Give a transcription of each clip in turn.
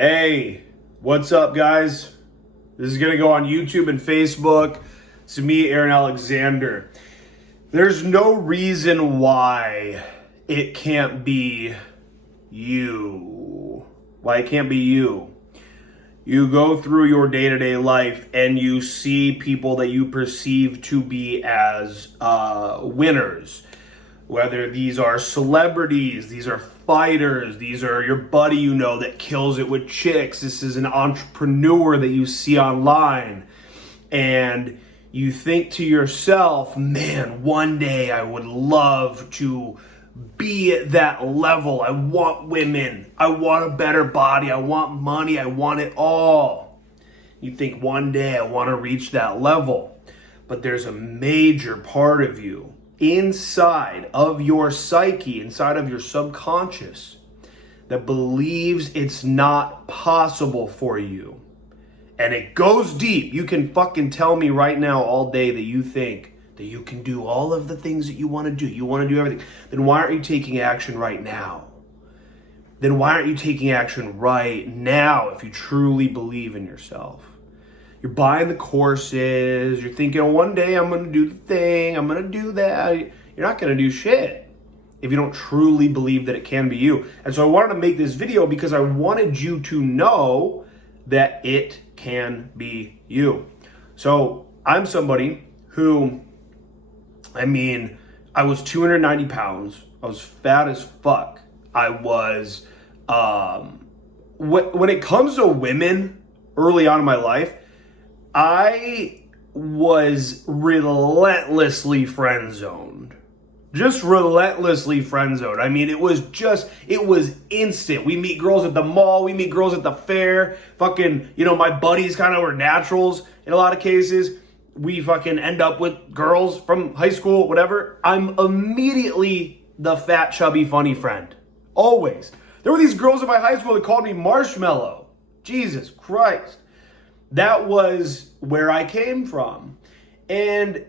Hey, what's up, guys? This is going to go on YouTube and Facebook. It's me, Aaron Alexander. There's no reason why it can't be you. Why it can't be you. You go through your day-to-day life and you see people that you perceive to be as winners. Whether these are celebrities, these are fighters, these are your buddy you know that kills it with chicks. This is an entrepreneur that you see online. And you think to yourself, man, one day I would love to be at that level. I want women. I want a better body. I want money. I want it all. You think one day I want to reach that level. But there's a major part of you inside of your psyche, inside of your subconscious, that believes it's not possible for you. And it goes deep. You can fucking tell me right now all day that you think that you can do all of the things that you want to do. You want to do everything. Then why aren't you taking action right now? Then why aren't you taking action right now if you truly believe in yourself? You're buying the courses. You're thinking, one day I'm going to do the thing. I'm going to do that. You're not going to do shit if you don't truly believe that it can be you. And so I wanted to make this video because I wanted you to know that it can be you. So I'm somebody who, I was 290 pounds. I was fat as fuck. I was, when it comes to women early on in my life, I was relentlessly friend zoned. Just relentlessly friend zoned. It was instant. We meet girls at the mall, we meet girls at the fair. My buddies kind of were naturals in a lot of cases. We fucking end up with girls from high school, whatever. I'm immediately the fat, chubby, funny friend. Always. There were these girls in my high school that called me Marshmallow. Jesus Christ. That was where I came from. And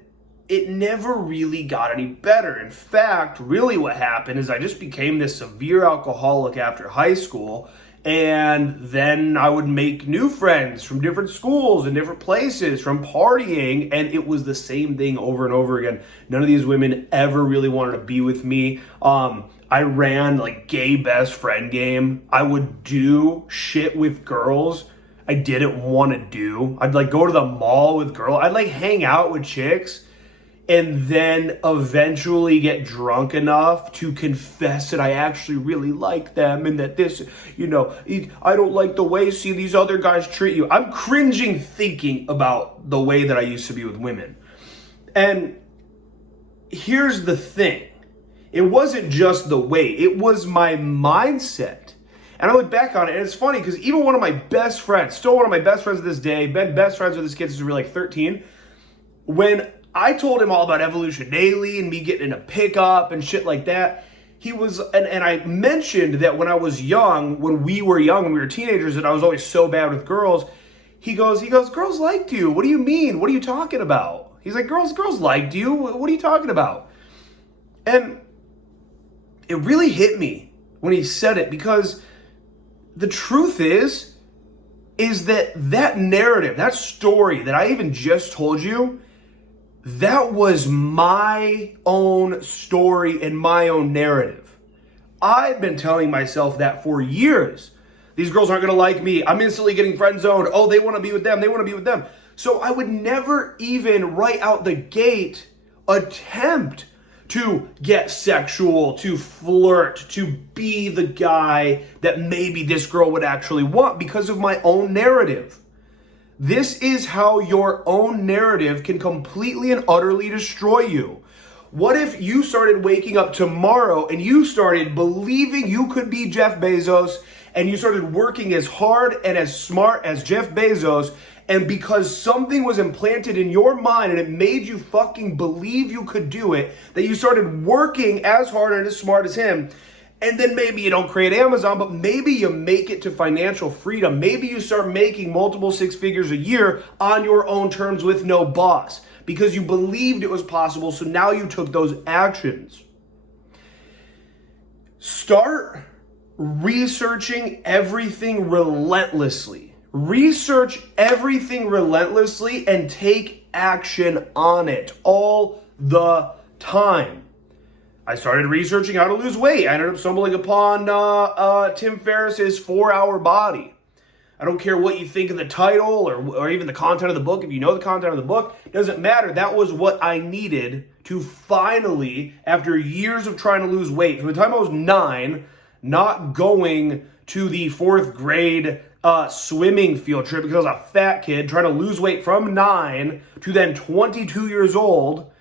it never really got any better. In fact, really what happened is I just became this severe alcoholic after high school. And then I would make new friends from different schools and different places from partying. And it was the same thing over and over again. None of these women ever really wanted to be with me. I ran gay best friend game. I would do shit with girls I didn't want to do. I'd go to the mall with girls. I'd hang out with chicks and then eventually get drunk enough to confess that I actually really like them and that this, I don't like the way these other guys treat you. I'm cringing thinking about the way that I used to be with women. And here's the thing. It wasn't just the way, it was my mindset. And I look back on it, and it's funny because even one of my best friends, still one of my best friends to this day, been best friends with this kid since we were 13, when I told him all about Evolution Daily and me getting into pickup and shit like that, he was, and I mentioned that when I was young, when we were teenagers, that I was always so bad with girls. He goes, girls liked you. What do you mean? What are you talking about? He's like, girls liked you. What are you talking about? And it really hit me when he said it, because the truth is that narrative, that story that I even just told you, that was my own story and my own narrative. I've been telling myself that for years. These girls aren't going to like me. I'm instantly getting friend zoned. Oh, they want to be with them. They want to be with them. So I would never even right out the gate attempt to get sexual, to flirt, to be the guy that maybe this girl would actually want because of my own narrative. This is how your own narrative can completely and utterly destroy you. What if you started waking up tomorrow and you started believing you could be Jeff Bezos, and you started working as hard and as smart as Jeff Bezos, and because something was implanted in your mind and it made you fucking believe you could do it, that you started working as hard and as smart as him, and then maybe you don't create Amazon, but maybe you make it to financial freedom. Maybe you start making multiple six figures a year on your own terms with no boss because you believed it was possible, so now you took those actions. Start researching everything relentlessly. Research everything relentlessly and take action on it all the time. I started researching how to lose weight. I ended up stumbling upon Tim Ferriss's 4-Hour Body. I don't care what you think of the title or even the content of the book. If you know the content of the book, it doesn't matter. That was what I needed to finally, after years of trying to lose weight, from the time I was 9, not going to the 4th grade swimming field trip because I was a fat kid, trying to lose weight from 9 to then 22 years old.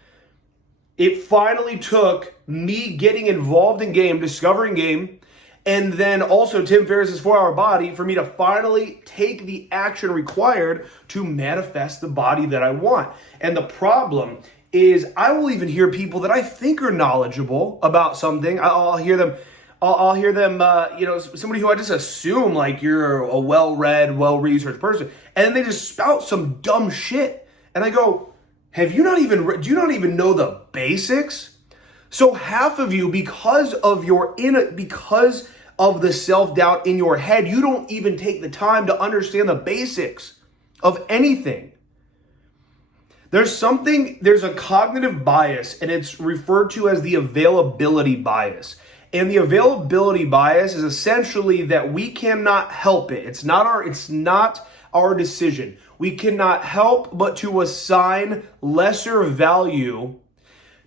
It finally took me getting involved in game, discovering game, and then also Tim Ferriss's 4-Hour Body for me to finally take the action required to manifest the body that I want. And the problem is I will even hear people that I think are knowledgeable about something. I'll hear them, somebody who I just assume like you're a well-read, well-researched person, and they just spout some dumb shit. And I go, do you not even know the basics? So half of you, because of the self-doubt in your head, you don't even take the time to understand the basics of anything. There's a cognitive bias, and it's referred to as the availability bias. And the availability bias is essentially that we cannot help it. It's not our decision. We cannot help but to assign lesser value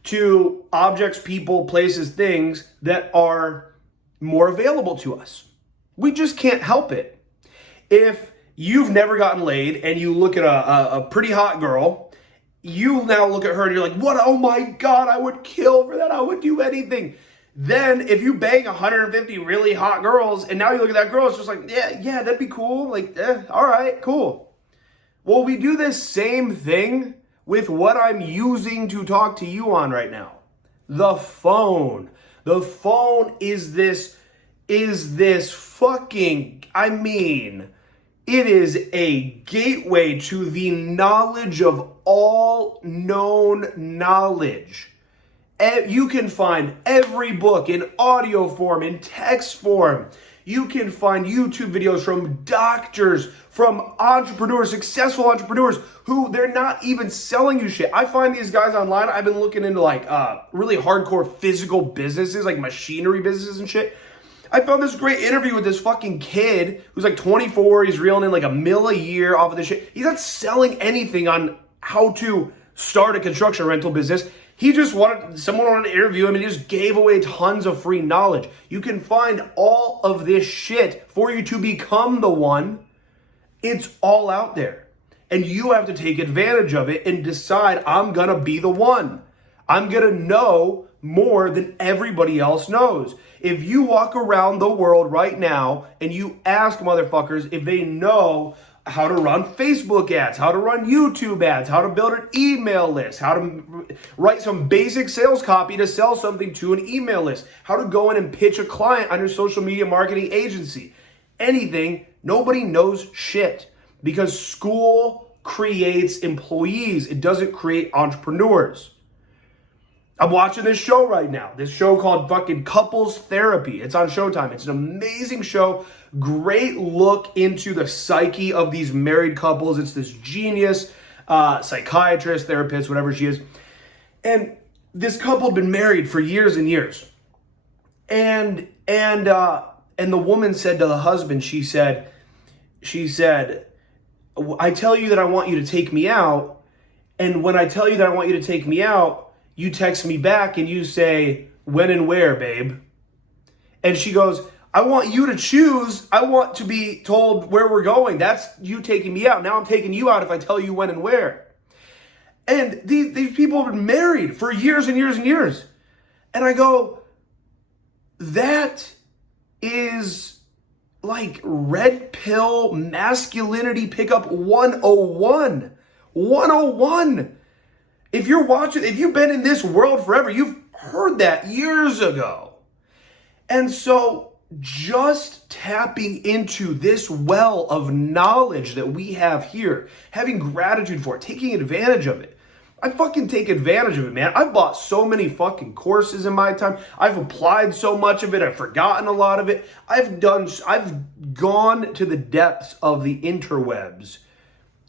to objects, people, places, things that are more available to us. We just can't help it. If you've never gotten laid and you look at a pretty hot girl, you now look at her and you're like, what? Oh my God, I would kill for that. I would do anything. Then if you bang 150 really hot girls and now you look at that girl, it's just like, yeah, that'd be cool. Like, all right, cool. Well, we do this same thing with what I'm using to talk to you on right now. The phone. The phone is this fucking, it is a gateway to the knowledge of all known knowledge. You can find every book in audio form, in text form. You can find YouTube videos from doctors, from entrepreneurs, successful entrepreneurs who they're not even selling you shit. I find these guys online. I've been looking into like really hardcore physical businesses, like machinery businesses and shit. I found this great interview with this fucking kid who's like 24. He's reeling in like $1 million a year off of this shit. He's not selling anything on how to start a construction rental business. He just someone wanted to interview him and he just gave away tons of free knowledge. You can find all of this shit for you to become the one. It's all out there. And you have to take advantage of it and decide, I'm going to be the one. I'm going to know more than everybody else knows. If you walk around the world right now and you ask motherfuckers if they know how to run Facebook ads, how to run YouTube ads, how to build an email list, how to write some basic sales copy to sell something to an email list, how to go in and pitch a client on your social media marketing agency, anything, nobody knows shit because school creates employees. It doesn't create entrepreneurs. I'm watching this show right now. This show called fucking Couples Therapy. It's on Showtime. It's an amazing show. Great look into the psyche of these married couples. It's this genius psychiatrist, therapist, whatever she is. And this couple had been married for years and years. And the woman said to the husband, she said, I tell you that I want you to take me out. And when I tell you that I want you to take me out, you text me back and you say, when and where, babe? And she goes, I want you to choose. I want to be told where we're going. That's you taking me out. Now I'm taking you out if I tell you when and where. And these people have been married for years and years and years. And I go, that is like red pill masculinity pickup 101. 101. If you've been in this world forever, you've heard that years ago. And so just tapping into this well of knowledge that we have here, having gratitude for it, taking advantage of it. I fucking take advantage of it, man. I've bought so many fucking courses in my time. I've applied so much of it. I've forgotten a lot of it. I've gone to the depths of the interwebs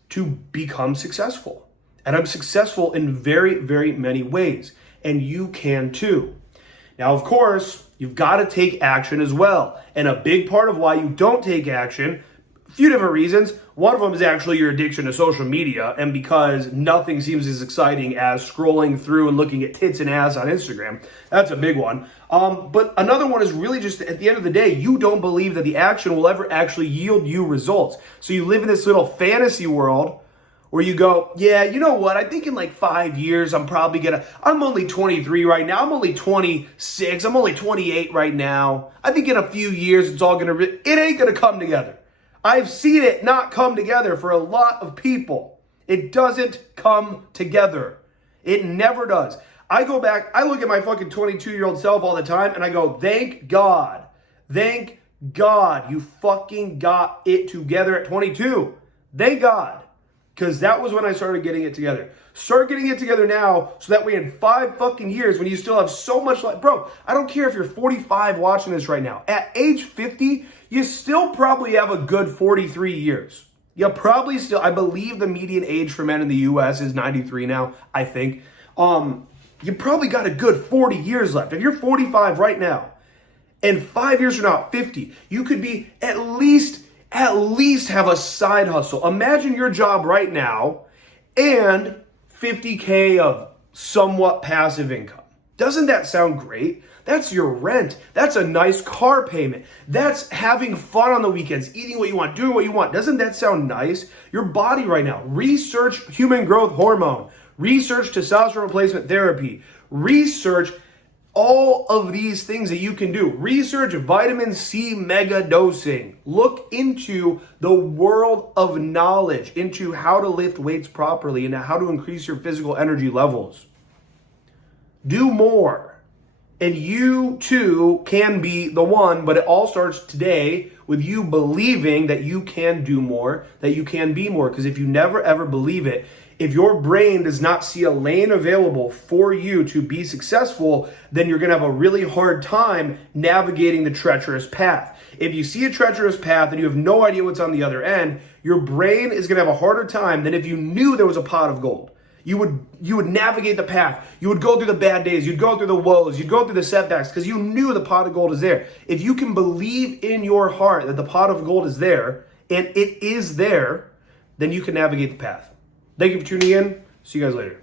to become successful. And I'm successful in very, very many ways. And you can too. Now, of course, you've got to take action as well. And a big part of why you don't take action, a few different reasons. One of them is actually your addiction to social media, and because nothing seems as exciting as scrolling through and looking at tits and ass on Instagram. That's a big one. But another one is really just, at the end of the day, you don't believe that the action will ever actually yield you results. So you live in this little fantasy world where you go, yeah, you know what? I think in like 5 years, I'm only 23 right now. I'm only 26. I'm only 28 right now. I think in a few years, it ain't going to come together. I've seen it not come together for a lot of people. It doesn't come together. It never does. I go back, I look at my fucking 22-year-old self all the time and I go, thank God you fucking got it together at 22. Thank God. Because that was when I started getting it together. Start getting it together now so that way in 5 fucking years when you still have so much life. Bro, I don't care if you're 45 watching this right now. At age 50, you still probably have a good 43 years. You probably still, I believe the median age for men in the US is 93 now, I think. You probably got a good 40 years left. If you're 45 right now, and 5 years from now, 50, you could be at least have a side hustle. Imagine your job right now and 50K of somewhat passive income. Doesn't that sound great? That's your rent. That's a nice car payment. That's having fun on the weekends, eating what you want, doing what you want. Doesn't that sound nice? Your body right now, research human growth hormone, research testosterone replacement therapy, research all of these things that you can do. Research vitamin C mega dosing. Look into the world of knowledge, into how to lift weights properly and how to increase your physical energy levels. Do more. And you too can be the one, but it all starts today with you believing that you can do more, that you can be more. Because if you never ever believe it, if your brain does not see a lane available for you to be successful, then you're going to have a really hard time navigating the treacherous path. If you see a treacherous path and you have no idea what's on the other end, your brain is going to have a harder time than if you knew there was a pot of gold. You would navigate the path. You would go through the bad days. You'd go through the woes. You'd go through the setbacks because you knew the pot of gold is there. If you can believe in your heart that the pot of gold is there, and it is there, then you can navigate the path. Thank you for tuning in. See you guys later.